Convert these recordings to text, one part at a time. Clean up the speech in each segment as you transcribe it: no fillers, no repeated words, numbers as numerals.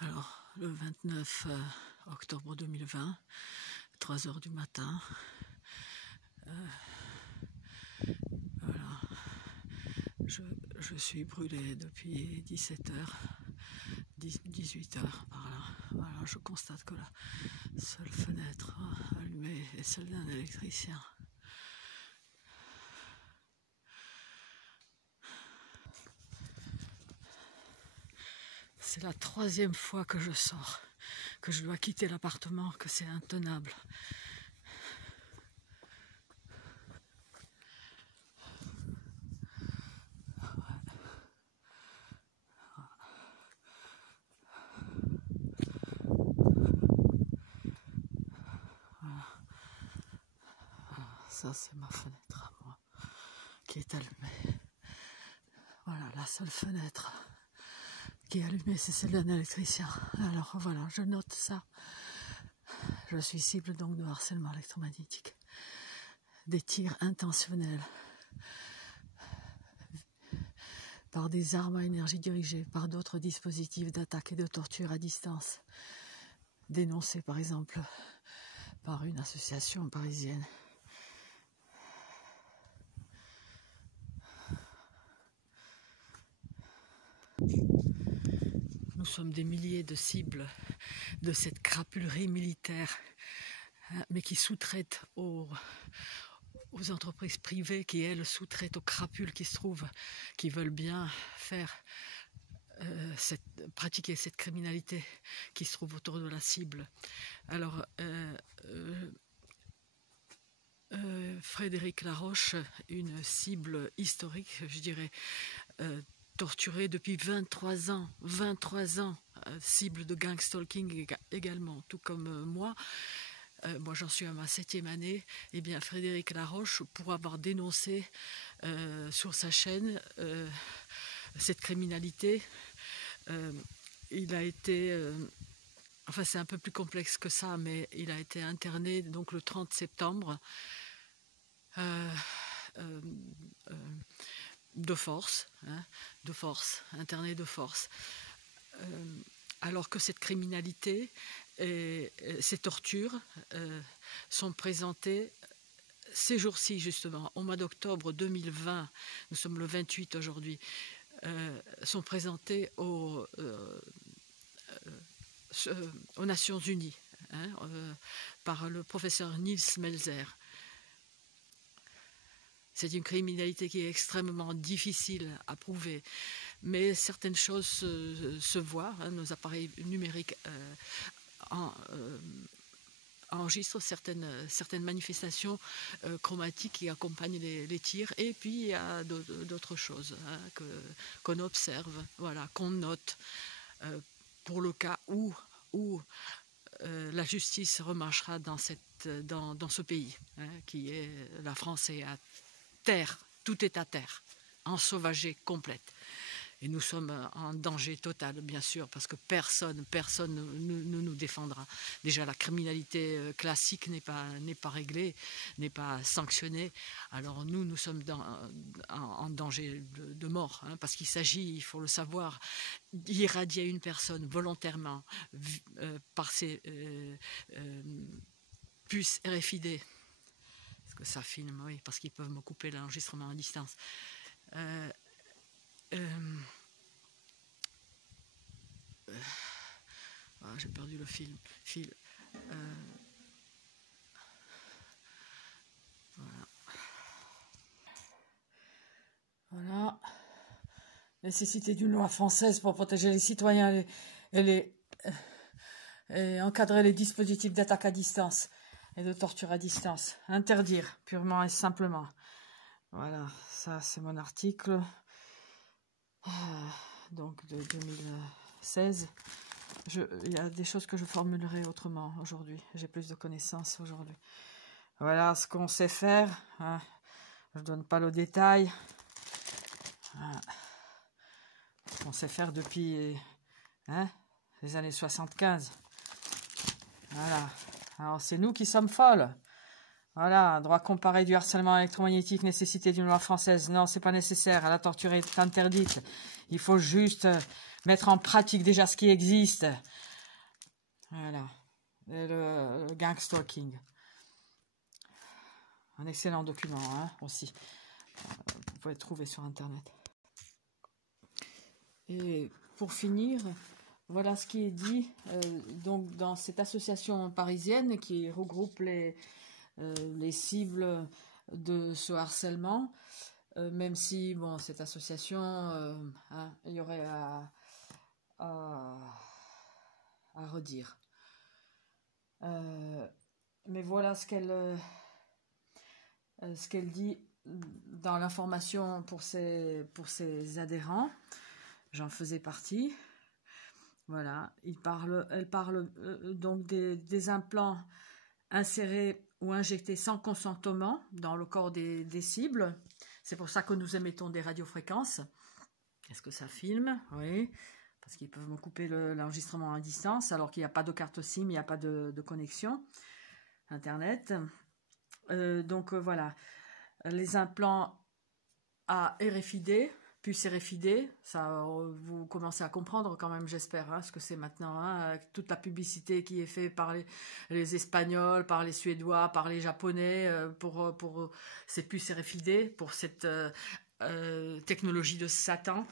Alors, le 29 octobre 2020, 3 h du matin, voilà, je suis brûlée depuis 17 h, 18 h par là. Voilà, je constate que la seule fenêtre allumée est celle d'un électricien. C'est la 3e fois que je sors, que je dois quitter l'appartement, que c'est intenable. Voilà. Ça, c'est ma fenêtre à moi, qui est allumée. Voilà, la seule fenêtre qui est allumée, c'est celle d'un électricien. Alors voilà, je note ça. Je suis cible donc de harcèlement électromagnétique. Des tirs intentionnels par des armes à énergie dirigée, par d'autres dispositifs d'attaque et de torture à distance, dénoncés par exemple par une association parisienne. Nous sommes des milliers de cibles de cette crapulerie militaire, mais qui sous-traite aux entreprises privées, qui elles sous-traitent aux crapules qui se trouvent, qui veulent bien faire pratiquer cette criminalité qui se trouve autour de la cible. Alors, Frédéric Laroche, une cible historique, je dirais, torturée depuis 23 ans, cible de gang stalking également, tout comme moi. Moi j'en suis à ma 7e année. Eh bien Frédéric Laroche, pour avoir dénoncé sur sa chaîne cette criminalité, il a été, enfin c'est un peu plus complexe que ça, mais il a été interné donc le 30 septembre de force, interné de force, alors que cette criminalité et ces tortures sont présentées ces jours-ci justement, au mois d'octobre 2020, nous sommes le 28 aujourd'hui, sont présentées aux Nations Unies, par le professeur Nils Melzer. C'est une criminalité qui est extrêmement difficile à prouver, mais certaines choses se voient. Nos appareils numériques enregistrent certaines manifestations chromatiques qui accompagnent les tirs, et puis il y a d'autres choses qu'on observe, voilà, qu'on note pour le cas où la justice remarchera dans ce pays, qui est la France, est à terre, tout est à terre, ensauvagé complète. Et nous sommes en danger total, bien sûr, parce que personne ne nous défendra. Déjà, la criminalité classique n'est pas réglée, n'est pas sanctionnée. Alors nous sommes en danger de mort, parce qu'il s'agit, il faut le savoir, d'irradier une personne volontairement par ces puces RFID. Est-ce que ça filme? Oui, parce qu'ils peuvent me couper l'enregistrement à distance. J'ai perdu le fil. Voilà. Nécessité d'une loi française pour protéger les citoyens et encadrer les dispositifs d'attaque à distance et de torture à distance. Interdire, purement et simplement. Voilà, ça c'est mon article. Donc de 2016. Il y a des choses que je formulerai autrement aujourd'hui. J'ai plus de connaissances aujourd'hui. Voilà ce qu'on sait faire. Je ne donne pas le détail. Ce qu'on sait faire depuis les années 75. Voilà. Alors c'est nous qui sommes folles. Voilà, droit comparé du harcèlement électromagnétique, nécessité d'une loi française. Non, c'est pas nécessaire. La torture est interdite. Il faut juste mettre en pratique déjà ce qui existe. Voilà. Et le gang stalking. Un excellent document, hein, aussi. Vous pouvez le trouver sur Internet. Et pour finir, voilà ce qui est dit donc dans cette association parisienne qui regroupe les cibles de ce harcèlement, même si, bon, cette association, hein, il y aurait à redire. Mais voilà ce qu'elle dit dans l'information pour ses adhérents. J'en faisais partie. Voilà, elle parle donc des implants insérés ou injectés sans consentement dans le corps des cibles. C'est pour ça que nous émettons des radiofréquences. Est-ce que ça filme? Oui, parce qu'ils peuvent me couper l'enregistrement à distance, alors qu'il n'y a pas de carte SIM, il n'y a pas de connexion Internet. Donc voilà, les implants à RFID, puce RFID, ça, vous commencez à comprendre quand même, j'espère, hein, ce que c'est maintenant, hein, avec toute la publicité qui est faite par les Espagnols, par les Suédois, par les Japonais, pour ces puces RFID, pour cette technologie de Satan.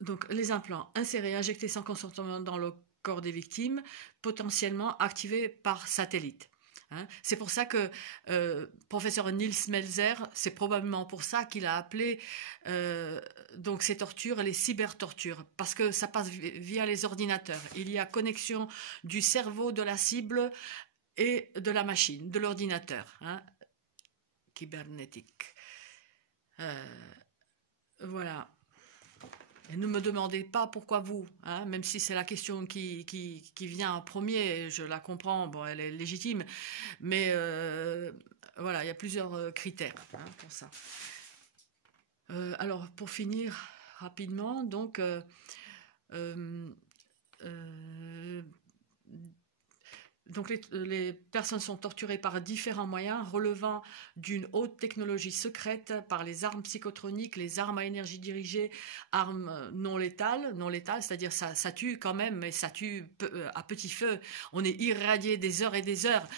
Donc les implants insérés, injectés sans consentement dans le corps des victimes, potentiellement activés par satellite. Hein. C'est pour ça que professeur Nils Melzer, c'est probablement pour ça qu'il a appelé donc ces tortures les cybertortures, parce que ça passe via les ordinateurs. Il y a connexion du cerveau de la cible et de la machine, de l'ordinateur, hein, cybernétique. Voilà. Et ne me demandez pas pourquoi vous, hein, même si c'est la question qui vient en premier, je la comprends, bon, elle est légitime, mais voilà, il y a plusieurs critères, hein, pour ça. Alors, pour finir rapidement, donc, donc les personnes sont torturées par différents moyens relevant d'une haute technologie secrète, par les armes psychotroniques, les armes à énergie dirigée, armes non létales, c'est-à-dire ça tue quand même, mais ça tue à petit feu. On est irradié des heures et des heures.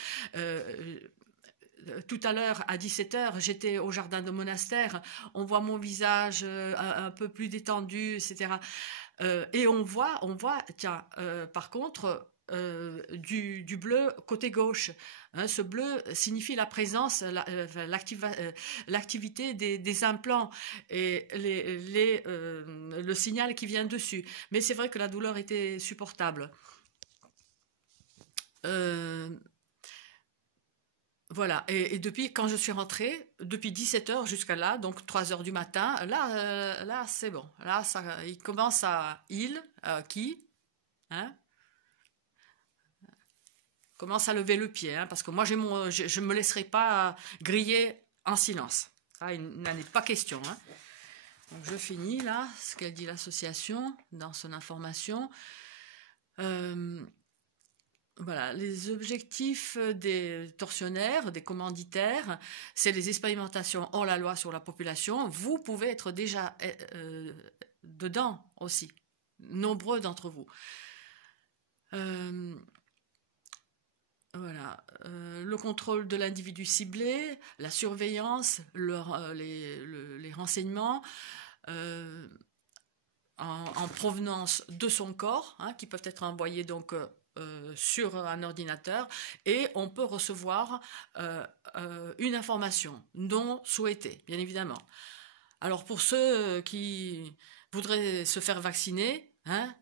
Tout à l'heure, à 17h, j'étais au jardin de monastère, on voit mon visage un peu plus détendu, etc. Et on voit, tiens, par contre, du bleu côté gauche. Hein, ce bleu signifie la présence, l'activité des implants et le signal qui vient dessus. Mais c'est vrai que la douleur était supportable. Voilà, et depuis, quand je suis rentrée, depuis 17h jusqu'à là, donc 3h du matin, là c'est bon. Là, il commence commence à lever le pied, hein, parce que moi, je ne me laisserai pas griller en silence. Ça, il n'en est pas question. Hein. Donc, je finis là, ce qu'elle dit l'association dans son information. Voilà, les objectifs des tortionnaires, des commanditaires, c'est les expérimentations hors la loi sur la population. Vous pouvez être déjà dedans aussi, nombreux d'entre vous. Voilà, le contrôle de l'individu ciblé, la surveillance, les renseignements en provenance de son corps, hein, qui peuvent être envoyés donc sur un ordinateur, et on peut recevoir une information non souhaitée, bien évidemment. Alors pour ceux qui voudraient se faire vacciner, hein,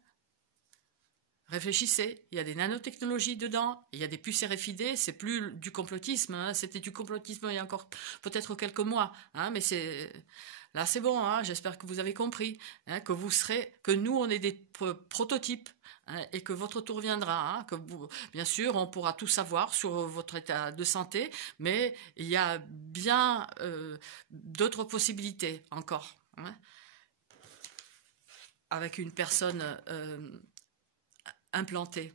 réfléchissez, il y a des nanotechnologies dedans, il y a des puces RFID, c'est plus du complotisme, hein, c'était du complotisme il y a encore peut-être quelques mois, hein, mais là c'est bon, hein, j'espère que vous avez compris, hein, que nous on est des prototypes, hein, et que votre tour viendra, hein, bien sûr on pourra tout savoir sur votre état de santé, mais il y a bien d'autres possibilités encore, hein, avec une personne implantée.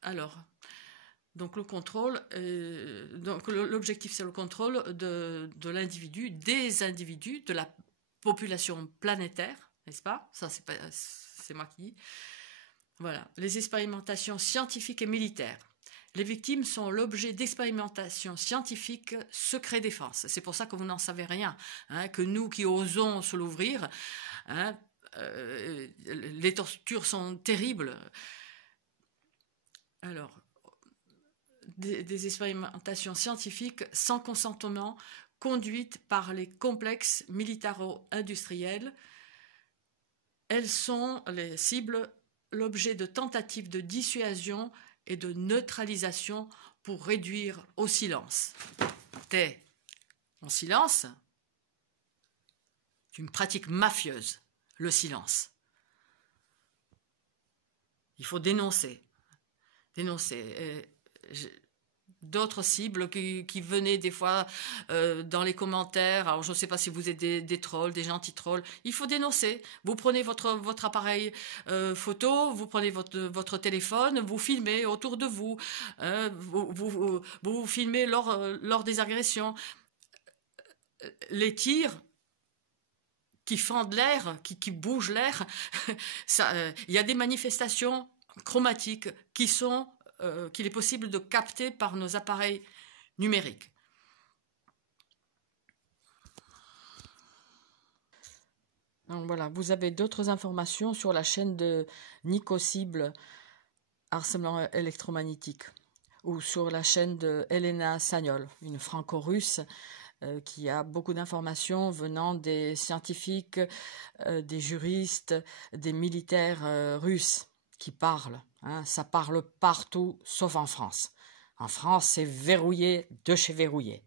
Alors, Donc le contrôle, donc l'objectif c'est le contrôle de l'individu, des individus, de la population planétaire, n'est-ce pas? Ça c'est moi qui dis. Voilà, les expérimentations scientifiques et militaires. Les victimes sont l'objet d'expérimentations scientifiques secret défense. C'est pour ça que vous n'en savez rien, hein, que nous qui osons se l'ouvrir, hein, les tortures sont terribles. Alors, des expérimentations scientifiques sans consentement conduites par les complexes militaro-industriels. Elles sont, les cibles, l'objet de tentatives de dissuasion et de neutralisation pour réduire au silence. T'es en silence, c'est une pratique mafieuse, le silence. Il faut dénoncer. D'autres cibles qui venaient des fois dans les commentaires. Alors je ne sais pas si vous êtes des trolls, des gentils trolls. Il faut dénoncer. Vous prenez votre appareil photo, vous prenez votre téléphone, vous filmez autour de vous, vous filmez lors des agressions. Les tirs qui fendent l'air, qui bougent l'air, il y a des manifestations chromatiques qu'il est possible de capter par nos appareils numériques. Donc voilà, vous avez d'autres informations sur la chaîne de Nicocible Harcèlement électromagnétique ou sur la chaîne de Elena Sagnol, une franco-russe qui a beaucoup d'informations venant des scientifiques, des juristes, des militaires russes qui parlent. Hein, ça parle partout, sauf en France. En France, c'est verrouillé de chez verrouillé.